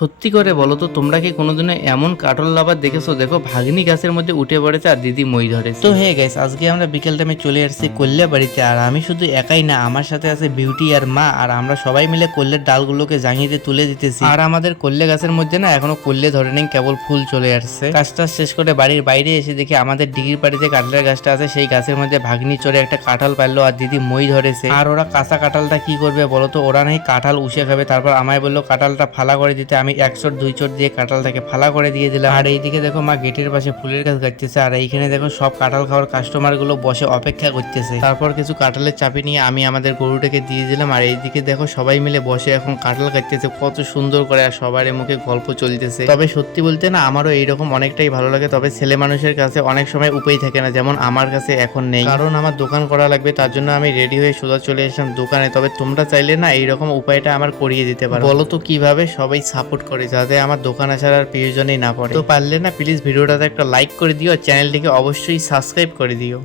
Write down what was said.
সত্যি করে বলো তো তোমরা কি কোনোদিনও এমন কাটল লাভার দেখেছো? দেখো ভাগ্নি গাছের মধ্যে উঠে পড়েছে আর দিদি মই ধরেছে। তো হে গাইস, আজকে আমরা বিকেল টাইমে চলে আসছি কল্যা বাড়িতে। আর আমি শুধু একাই না, আমার সাথে আছে বিউটি আর মা। আর আমরা সবাই মিলে কল্যের ডালগুলোকে জাঙিয়ে তুলে দিতেছি। আর আমাদের কল্যা গাছের মধ্যে না এখনো কল্যে ধরে নেই, কেবল ফুল চলে আসছে। কাজটা শেষ করে বাড়ির বাইরে এসে দেখি আমাদের ডিগির বাড়িতে কাঁঠালের গাছটা আছে, সেই গাছের মধ্যে ভাগ্নি চড়ে একটা কাঁঠাল পারলো আর দিদি মই ধরেছে। আর ওরা কাঁচা কাঁঠালটা কি করবে বলো তো? ওরা নেই কাঁঠাল উষে খাবে। তারপর আমায় বললো কাঁঠালটা ফালা করে দিতে। আমি 1 চোট 2 চোট দিয়ে কাঁঠালটাকে ফালা করে দিয়ে দিলাম। আর এইদিকে দেখো মা গেটের পাশে ফুলের গাছ কাটতেছে। আর এইখানে দেখো সব কাঁঠাল খাওয়ার কাস্টমার গুলো বসে অপেক্ষা করতেছে। তারপর কিছু কাঁঠালের চাপি নিয়ে আমি আমাদের গরুটাকে দিয়ে দিলাম। আর এইদিকে দেখো সবাই মিলে বসে এখন কাঁঠাল কাটতেছে কত সুন্দর করে। আর সবার মুখে গল্প চলতেছে। তবে সত্যি বলতে না আমারও এইরকম অনেকটাই ভালো লাগে। তবে ছেলে মানুষের কাছে অনেক সময় উপায় থাকে না, যেমন আমার কাছে এখন নেই, কারণ আমার দোকান করা লাগবে। তার জন্য আমি রেডি হয়ে সোজা চলে এসেছিলাম দোকানে। তবে তোমরা চাইলে না এইরকম উপায়টা আমার করিয়ে দিতে পারো। বলো তো কিভাবে? সবাই সাপোর্ট করে যাতে আমার দোকান আসার আর প্রয়োজনই না পড়ে। তো পারলে না প্লিজ ভিডিওটাতে একটা লাইক করে দিও আর চ্যানেলটিকে অবশ্যই সাবস্ক্রাইব করে দিও।